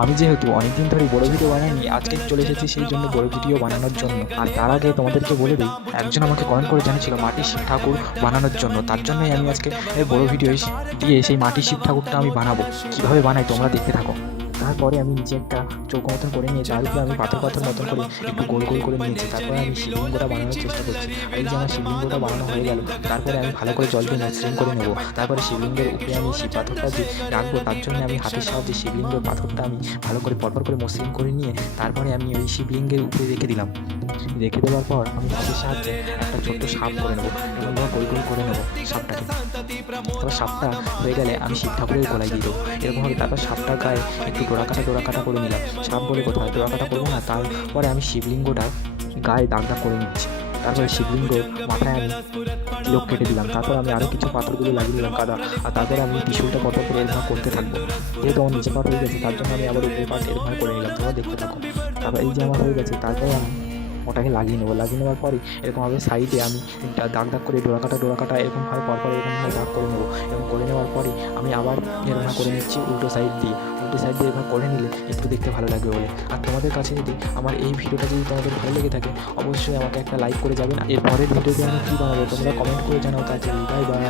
আমি যেহেতু অনেকদিন ধরেই বড় ভিডিও বানাইনি, আজকে চলে এসেছি সেই জন্য বড় ভিডিও বানানোর জন্য। আর তার আগে তোমাদেরকে বলে দিই, একজন আমাকে কমেন্ট করে জানিয়েছিল মাটির শিব ঠাকুর বানানোর জন্য, তার জন্যই আমি আজকে এই বড় ভিডিও দিয়ে সেই মাটির শিব ঠাকুরটা আমি বানাবো। কীভাবে বানাই তোমরা দেখতে থাকো। তারপরে আমি নিজে একটা চৌকো মতন করে নিয়ে তার উপরে আমি পাথর পাথর মতন করে একটু গোল গোল করে নিয়েছি। তারপরে আমি শিবলিঙ্গটা বানানোর চেষ্টা করছি। আর এই যে আমার শিবলিঙ্গটা বানানো হয়ে গেল, তারপরে আমি ভালো করে জল দিয়ে মসৃণ করে নেবো। তারপরে শিবলিঙ্গের উপরে আমি শিব পাথরটা যে রাখবো, তার জন্য আমি হাতের সাহায্যে শিবলিঙ্গের পাথরটা আমি ভালো করে পরপর করে মসৃণ করে নিয়ে তারপরে আমি ওই শিবলিঙ্গের উপরে রেখে দিলাম। রেখে দেওয়ার পর আমি হাতের সাহায্যে একটা ছোট্ট সাপ করে নেবো এবং গোল গোল করে নেবো সাপটাকে। তারপর সাপটা হয়ে গেলে আমি শিব ঠাকুরের গলায় দিয়ে দেবো এরকমভাবে। তারপর সাপটার গায়ে একটু ডোরা কাটা করে নিলাম। সাপ বলে কোথায় ডোরা কাটা করবো না, তারপরে আমি শিবলিঙ্গটার গায়ে দাগ দাগ করে নিচ্ছি। তারপরে শিবলিঙ্গর মাথায় আমি তিলক কেটে দিলাম। তারপর আমি আরও কিছু পাথরগুলো লাগিয়ে দিলাম কাদা। আর তারপরে আমি ত্রিশূলটা কত করে এরকম করতে থাকবো। যেহেতু আমার নিচে পাট হয়ে গেছে, তার জন্য আমি আবার উপরে পাট এরকম করে নিলাম। তোমরা দেখতে থাকো। তারপর এই যে আমার হয়ে গেছে, তারপরে আমি ওটাকে লাগিয়ে নেবো। লাগিয়ে নেওয়ার পরই এরকমভাবে সাইডে আমি দাগ দাগ করে ডোরা কাটা এরকমভাবে পরপর এরকমভাবে দাগ করে নেবো। এবং করে নেওয়ার পরই আমি আবার এরকম করে নিচ্ছি উল্টো সাইড দিয়ে এরকম করে নিলে একটু দেখতে ভালো লাগবে বলে। আর তোমাদের কাছে যদি আমার এই ভিডিওটা যদি তোমাদের ভালো লেগে থাকে, অবশ্যই আমাকে একটা লাইক করে যাবেন। এর পরের ভিডিওতে আমি কী বানাবো তোমরা কমেন্ট করে জানাও। তাড়াতাড়ি বাই বাই।